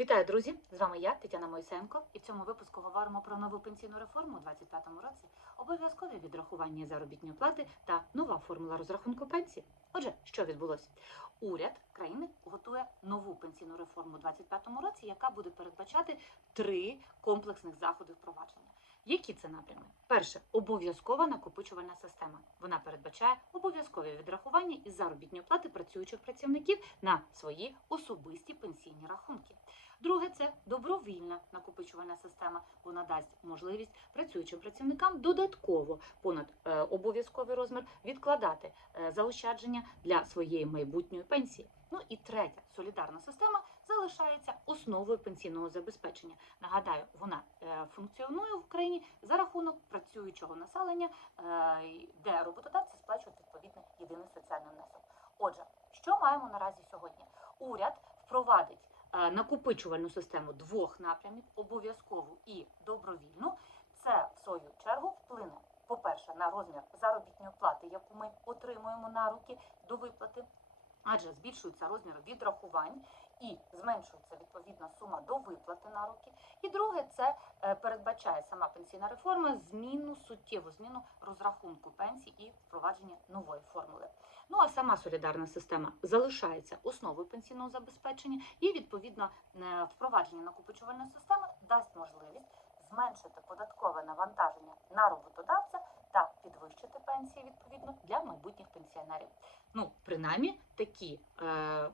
Вітаю, друзі! З вами я, Тетяна Мойсенко, і в цьому випуску говоримо про нову пенсійну реформу у 2025 році, обов'язкове відрахування заробітної плати та нова формула розрахунку пенсії. Отже, що відбулося? Уряд країни готує нову пенсійну реформу у 2025 році, яка буде передбачати три комплексних заходи впровадження. Які це напрями? Перше обов'язкова накопичувальна система. Вона передбачає обов'язкові відрахування із заробітної плати працюючих працівників на свої особисті пенсійні рахунки. Друге це добровільна накопичувальна система. Вона дасть можливість працюючим працівникам додатково понад е, обов'язковий розмір відкладати е, заощадження для своєї майбутньої пенсії. Ну і третя солідарна система залишається основою пенсійного забезпечення. Нагадаю, вона е, функціонує в Україні за рахунок працюючого населення, де роботодавці сплачують відповідний єдиний соціальний внесок. Отже, що маємо наразі сьогодні? Уряд впровадить накопичувальну систему двох напрямів обов'язкову і добровільну. Це в свою чергу вплине, по-перше, на розмір заробітної плати, яку ми отримуємо на руки до виплати, адже збільшується розмір відрахувань і зменшується відповідна сума до виплати на руки. І друге, це е, передбачає сама пенсійна реформа зміну суттєву зміну розрахунку пенсій і впровадження нової формули. Ну а сама солідарна система залишається основою пенсійного забезпечення, і відповідно е, впровадження накопичувальної системи дасть можливість зменшити податкове навантаження на роботодавця та підвищити пенсії відповідно для майбутніх пенсіонерів. Ну, принаймні, такі е,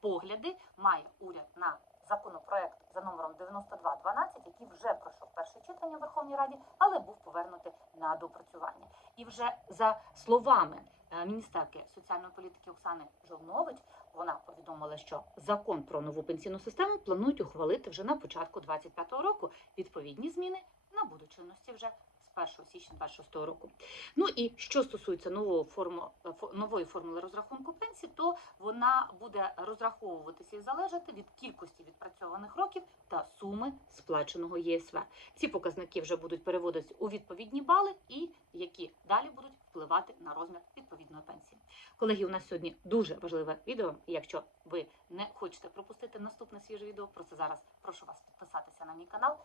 погляди має уряд на законопроект за номером 9212, який вже пройшов перше читання в Верховній Раді, але був повернутий на допрацювання. І вже за словами е, міністерки соціальної політики Оксани Жолнович, вона повідомила, що закон про нову пенсійну систему планують ухвалити вже на початку 2025 року. Відповідні зміни набудуть чинності вже з 1 січня 2026 року. Ну і що стосується нового форму е, нової формули розрахунку пенсії, то вона буде розраховуватися і залежати від кількості відпрацьованих років та суми сплаченого ЄСВ. Ці показники вже будуть переводитися у відповідні бали, і які далі будуть впливати на розмір відповідної пенсії. Колеги, у нас сьогодні дуже важливе відео. Якщо ви не хочете пропустити наступне свіже відео, просто зараз прошу вас підписатися на мій канал,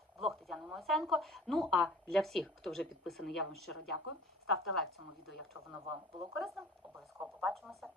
блог Ну а для всіх, хто вже підписаний, я вам щиро дякую. Ставте лайк цьому відео, якщо воно вам було корисним. Обов'язково побачимося